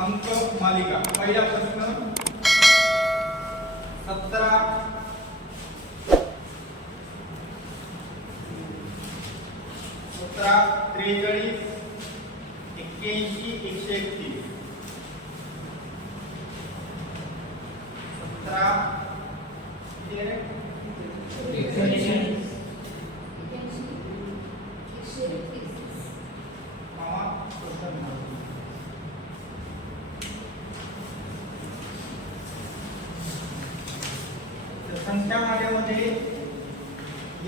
अंक मालिका पहिला प्रश्न. सतरा. सतरा त्रेचाळीस एक्क्याऐंशी एकशे एकतीस. सतरा.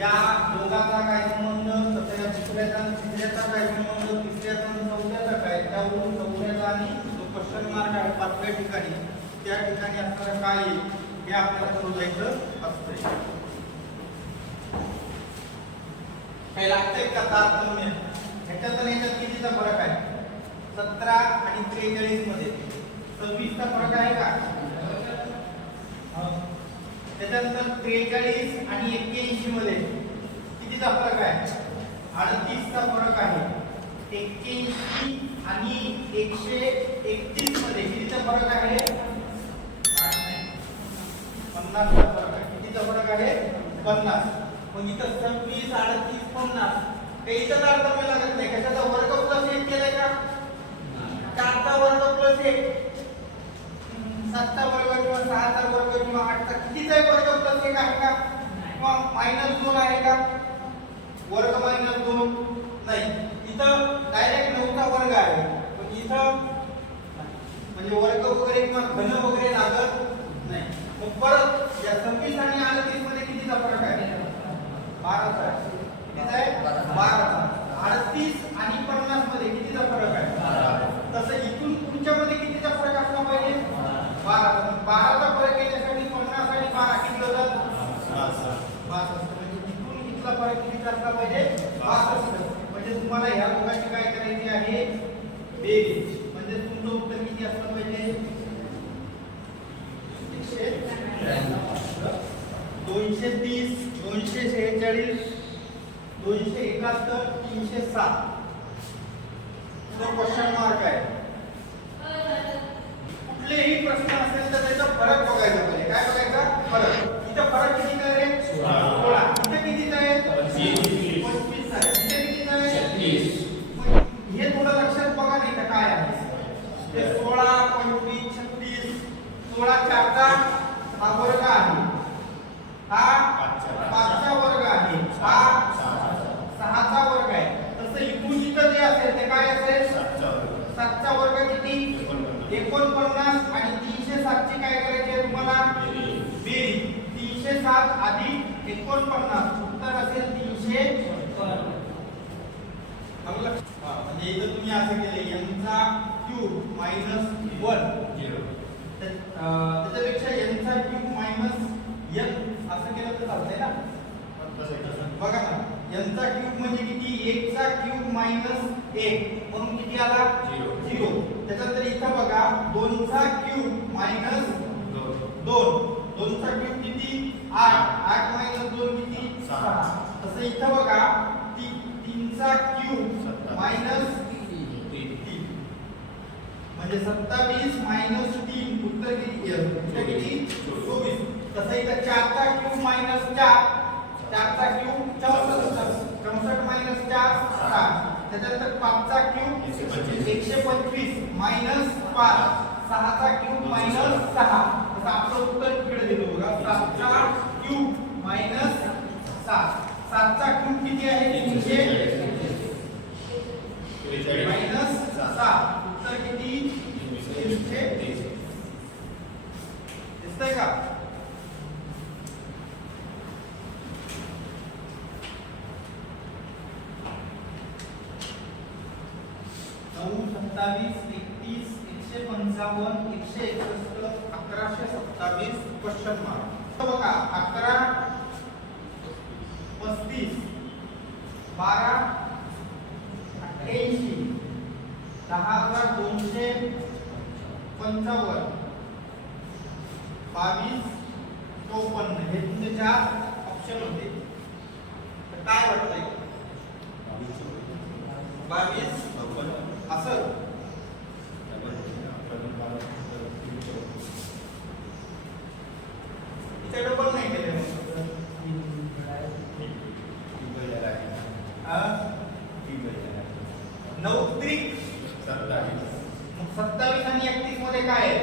या दोघांचा काय संबंध तसं या दुसऱ्याचा आणि तिसऱ्याचा काय संबंध तिसऱ्याचा आणि चौथ्याचा काय? त्यावरून चौथ्याचा आणि जो क्वेश्चन मार्क आहे पाचव्या ठिकाणी त्या ठिकाणी असणारा काय येईल? हे आपल्याला शोधायचं असतंय. काही लागतंय का तारतम्य? ह्याच्यात आणि ह्याच्यात कितीचा फरक आहे? सतरा आणि त्रेचाळीसमध्ये सव्वीसचा फरक आहे का? त्याच्यानंतर त्रेचाळीस आणि एक्क्याऐंशी मध्ये कितीचा फरक आहे? अडतीसचा फरक आहे. एक्क्याऐंशी आणि एकशे एकतीसमध्ये कितीचा फरक आहे. पन्नासचा फरक आहे. कितीचा फरक आहे? पन्नास. मग इथं सव्वीस अडतीस पन्नास. काहीचा तारतम्य लागत नाही? कशाचा वर्ग प्लस एक केलाय का? चारचा वर्ग प्लस एक. सातचा वर्ग किंवा सहाचा वर्ग किंवा आठचा कितीचा वर्ग प्लस एक आहे का? किंवा मायनस दोन आहे का? वर्ग मायनस दोन नाही इथं डायरेक्ट नऊचा वर्ग आहे पण इथं म्हणजे वर्ग वगैरे किंवा घन वगैरे लागत नाही मग परत या सव्वीस आणि अडतीसमध्ये कितीचा फरक आहे बाराचा आहे कितीचा आहे बाराचा अडतीस आणि पन्नासमध्ये कितीचा फरक आहे तसं इथून पुढच्या मध्ये कितीचा फरक असला पाहिजे बाराचा मग बाराचा फरक येण्यासाठी पन्नास आणि बारा किती होतात बासष्ट म्हणजे फरक किती असला पाहिजे? बासष्ट म्हणजे तुम्हाला ह्या दोघांची काय करायची आहे? बेरीज. म्हणजे तुमचं उत्तर किती असलं पाहिजे? दोनशे तीस दोनशे शेहेचाळीस दोनशे एकाहत्तर तीनशे सात. तो क्वेश्चन मार्क आहे. कुठलेही प्रश्न असेल तर त्याचा फरक बघायचा पाहिजे. काय बघायचा? फरक किती आहे रे सोळा. सोळा इथं किती आहे पंचवीस. पंचवीस आहे इथे किती आहे छत्तीस. मग हे थोडं लक्षात बघा नाही का काय आहे ते सोळा पंचवीस छत्तीस सोळा चारचा हा वर्ग आहे. हा पाचचा. वर्ग आहे. हा सहाचा वर्ग आहे. तसं इथं जे असेल ते काय असेल? सातचा वर्ग. किती? एकोणपन्नास. आणि तीनशे सातची काय करायची आहे तुम्हाला? बेरीज. तीनशे सात अधिक एकोणपन्नास. उत्तर असेल तीनशे म्हणजे इथं तुम्ही असं केलं यांचा क्यूब मायनस वन. त्याच्यापेक्षा यांचा क्यूब मायनस एन असं केलं तर चालतंय ना? बघा ना यांचा क्यूब म्हणजे किती? एकचा क्यूब मायनस एक म्हणून किती आला. झिरो त्याच्यानंतर इथं बघा दोनचा क्यूब मायनस दोन. दोनचा क्यूब किती? आठ. आठ मायनस दोन किती? सहा. तसं इथं बघा तीनचा क्यूब. मायनस तीन. म्हणजे सत्तावीस मायनस तीन उत्तर किती अं, उत्तर किती चोवीस तसं इथं चारचा क्यू मायनस चार. चारचा क्यू चौसष्ट. चौसष्ट मायनस चार सहा त्याच्यानंतर पाचचा क्यू एकशे पंचवीस. मायनस पाच. सहाचा क्यू मायनस सहा. तसं आपलं उत्तर इकडे दिलं बघा. सातचा क्यू मायनस सात. सातचा क्यू किती आहे? तीनशे मायनस सहा उत्तर किती? तीनशे दिसतंय का नऊ सत्तावीस एकतीस एकशे पंचावन्न एकशे एकसष्ट अकराशे सत्तावीस क्वेश्चन मार्क बघा अकरा पस्तीस बारा अठ्ठ्याऐंशी दहा हजार दोनशे पंचावन्न बावीस चौपन्न. हे तुमचे चार ऑप्शन होते. तर काय वाटतंय? बावीस असं सत्तावीस आणि एकतीसमध्ये काय आहे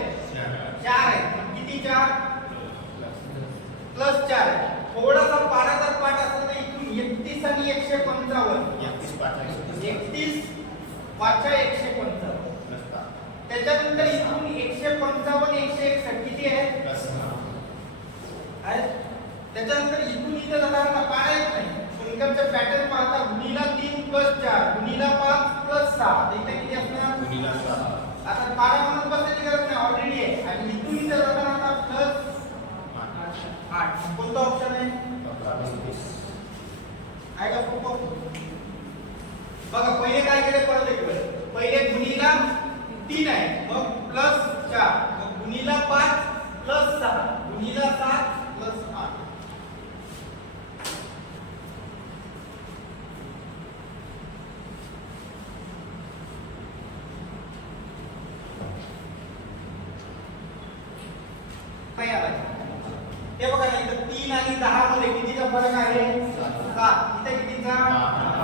चार आहे मग किती चार प्लस चार आहे थोडासा पाडाचा पाठ असेल तर इथून एकतीस आणि एकशे पंचावन्न एकतीस पाचशे एकशे पंचावन्न. त्याच्यानंतर इथून एकशे पंचावन्न एकशे एकसष्ट किती आहे? त्याच्यानंतर इथून इथं जाताना पाडा येत नाही. इन्कमचा पॅटर्न पाहता गुणीला तीन प्लस चार गुणीला पाच प्लस सहा. इथे किती असणार? आता पाडा म्हणून बसायची गरज नाही ऑलरेडी आहे. आणि इथून इथं जाताना आता प्लस आठ. कोणता ऑप्शन आहे? आहे का सोपं? बघा पहिले काय केले परत एक वेळ पहिले गुणीला तीन आहे मग प्लस चार. मग गुणीला पाच प्लस सहा. गुणीला सात प्लस आठ. हे बघा इथं तीन आणि दहा मध्ये कितीचा फरक आहे? सात. इथे कितीचा?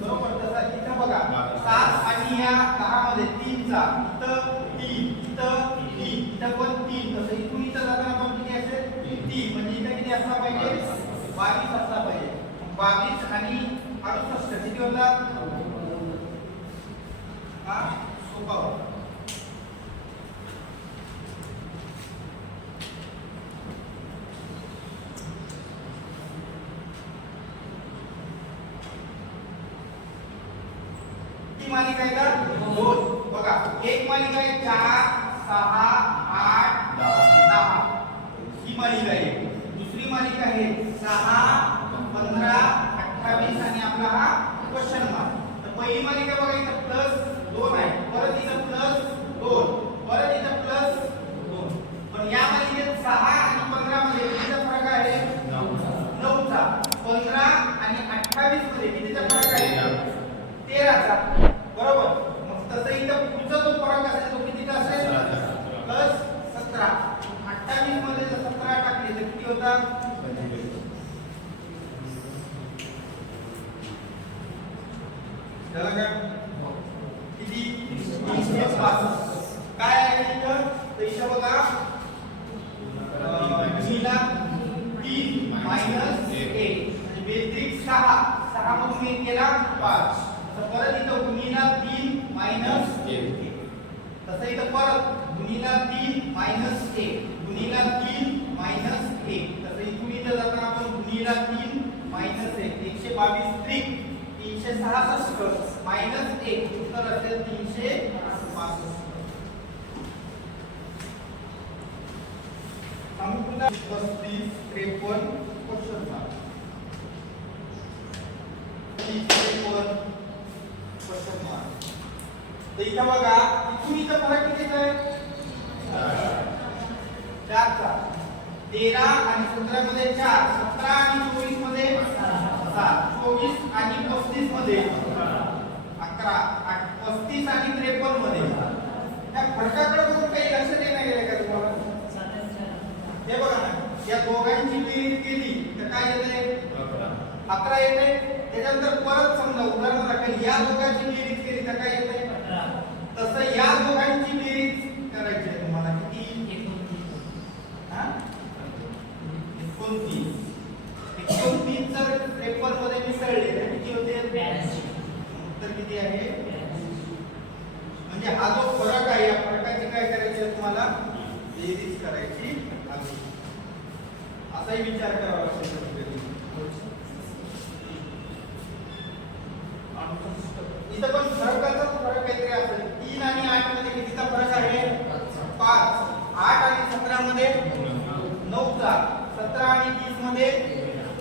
बरोबर तसा बघा सात आणि या मध्ये तीनचा तीन तीन पण तीन म्हणजे इथं किती असला पाहिजे बावीस असला पाहिजे बावीस आणि अडुसष्ट किती होतात हा सोपा होता किती मालिका आहेत दोन बघा एक मालिका आहे चार सहा आठ दहा ही मालिका आहे. दुसरी मालिका आहे सहा पंधरा अठ्ठावीस आणि आपला हा क्वेश्चन मार्क तर पहिली मालिका बघा इथं प्लस दोन आहे. परत इथं प्लस दोन. परत इथं प्लस दोन. पण या मालिकेत सहा आणि पंधरा मध्ये कितीचा फरक आहे? नऊचा. पंधरा आणि अठ्ठावीसमध्ये कितीचा फरक आहे? तेराचा बरोबर मग तसं इथं पुढचा जो फरक असेल तो कितीचा असेल प्लस सतरा अठ्ठावीसमध्ये जर सतरा टाकले तर किती होता झालं का किती तीनशे पासष्ट काय आहे इथं तर इथं बघा अं, गुणीला तीन मायनस एक म्हणजे बेसिक सहा सहा केला पाच. तर परत इथं गुणीला तीन मायनस तसं इथं परत गुणीला तीन मायनस एक. गुणीला तीन मायनस एक. तसं इथून इथं जाताना आपण गुणीला तीन मायनस एक. एकशे बावीस त्रिक तीनशे सहासष्ट. मायनस एक. उत्तर असेल तीनशे पासष्ट त्रेपन्न क्वेश्चन मार्क तीस त्रेपन्न क्वेश्चन मार्क तर इथं बघा इथून इथं फरक किती आहे चारचा तेरा आणि सतरा मध्ये चार सतरा आणि चोवीसमध्ये चोवीस आणि पस्तीसमध्ये अकरा पस्तीस आणि त्रेपन्नमध्ये त्या फरकाकडे बघून काही लक्ष देण्यात गेलं का तुम्हाला? हे बघा ना या दोघांची बेरीज केली तर काय येते अकरा. येते त्याच्यानंतर परत समजा उदाहरण दाखल या दोघांची बेरीज केली तर काय येते तसं या दोघांची बेरीज करायची आहे तुम्हाला. किती? हा? एकोणतीस. एकोणतीस जर त्रेपन्नमध्ये मिसळले तर किती होते? उत्तर किती आहे? म्हणजे हा जो फरक आहे या फरकाची काय करायची आहे तुम्हाला? बेरीज करायची आहे. असाही विचार करावा लागतो कधीकधी. इथं पण फरकाचा फरक काहीतरी असेल तीन आणि आठमध्ये कितीचा फरक आहे पाच आठ आणि सतरा मध्ये नऊचा सतरा आणि तीस मध्ये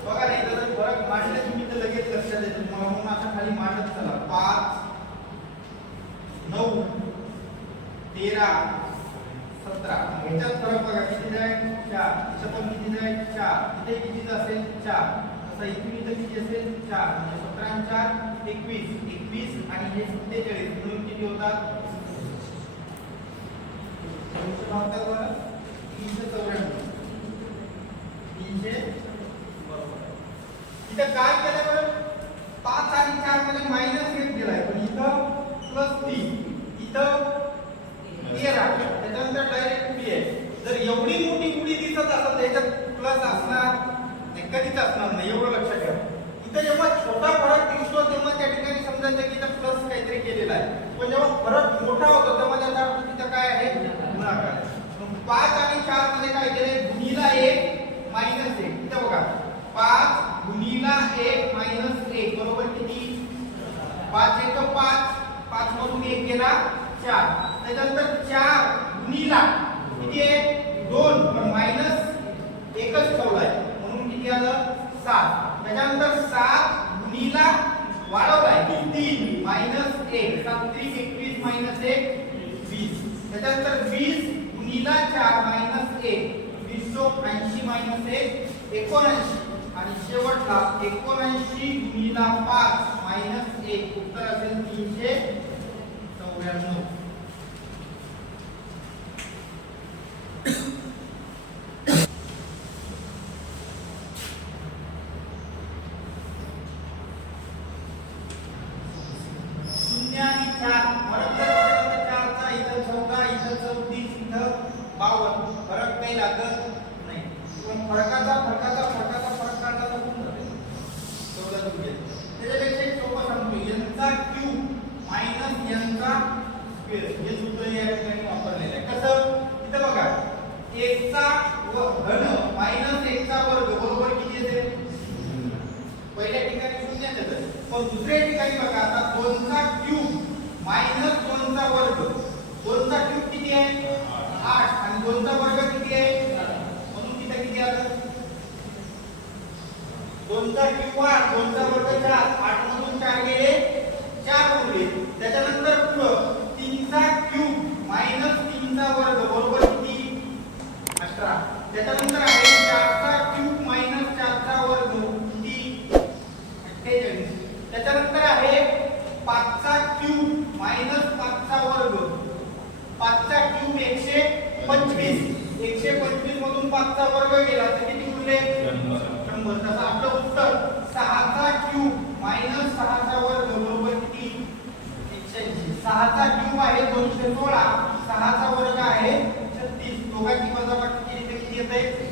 बघा नाही इथं जर फरक मांडले तुम्ही तर लगेच लक्षात येतो. तुम्हाला म्हणून आता खाली मांडत चला. पाच नऊ तेरा सतरा. ह्याच्यात फरक बघा किती आहे? चार. तिथं पण किती आहे? चार. तिथे कितीच असेल? चार. तसं इथून इथं किती असेल? चार. म्हणजे सतरा आणि चार एकवीस. एकवीस आणि हे सत्तेचाळीस. मिळून किती होतात? दोनशे बहात्तर बरं तीनशे चौऱ्याण्णव बरोबर इथं काय केलं बरं? पाच आणि चार तीन. इथं तेरा. त्याच्यानंतर डायरेक्ट बी आहे. जर एवढी मोठी उडी दिसत असेल त्याच्यात प्लस असणार नाही कधीच असणार नाही. एवढं लक्षात ठेवा. इथं जेव्हा छोटा फरक दिसतो तेव्हा त्या ठिकाणी समजायचं की इथं प्लस काहीतरी केलेला आहे. पण जेव्हा फरक मोठा होतो तेव्हा त्याचा अर्थ तिथं काय आहे? गुणाकार मग पाच आणि चारमध्ये काय केले गुणीला एक मायनस एक. इथं बघा. पाच गुणीला एक मायनस एक. बरोबर किती? पाच एक पाच. पाच मधून एक गेला चार. त्याच्यानंतर चार गुणीला किती आहे? दोन. पण मायनस एकच ठेवलाय म्हणून किती आलं? सात. त्याच्यानंतर सात गुणीला वाढवलाय तीन. मायनस एक. सात त्रिक एकवीस मायनस एक वीस. त्याच्यानंतर वीस गुणीला चार मायनस एक. चौक ऐंशी मायनस एक एकोणऐंशी. आणि शेवटला एकोणऐंशी गुणीला पाच मायनस एक. उत्तर असेल तीनशे चौऱ्याण्णव शून्य आणि चार फरक जर बघितला तर चारचा इथं चौदा इथं चौतीस इथं बावन्न फरक काही लागत नाही पण फरकाचा फरकाचा फरकाचा फरक काढला तर होऊन जाते चौदा दुर्गे त्याच्यापेक्षा एक सोपं सांगतो यांचा क्यूब मायनस यांचा स्क्वेअर हे सूत्र या ठिकाणी वापरलेलं आहे कसं इथं बघा एकचा व घन मायनस एकचा वर्ग बरोबर किती येते पहिल्या ठिकाणी शून्य येतं पण दुसऱ्या ठिकाणी बघा आता दोनचा क्यूब मायनस दोनचा वर्ग दोनचा क्यूब किती आहे आठ आणि दोनचा वर्ग किती आहे म्हणून तिथे किती आलं दोनचा किंवा आठ दोनचा वर्ग चार आठ मधून चार गेले चार उरले. त्याच्यानंतर पुढं तीनचा क्यूब मायनस तीनचा वर्ग बरोबर किती अठरा. त्याच्यानंतर आहे चारचा क्यूब मायनस चारचा वर्ग किती अठ्ठेचाळीस त्याच्यानंतर आहे पाचचा क्यूब मायनस पाचचा वर्ग. पाचचा क्यूब एकशे पंचवीस. एकशे पंचवीस मधून पाचचा वर्ग गेला. तर किती उरले? शंभर तसं आपलं उत्तर सहाचा क्यूब मायनस सहाचा वर्ग बरोबर किती एकशे ऐंशी. सहाचा क्यूब आहे दोनशे सोळा. सहाचा वर्ग आहे छत्तीस. दोघांची वजाबाकी केली तर किती येते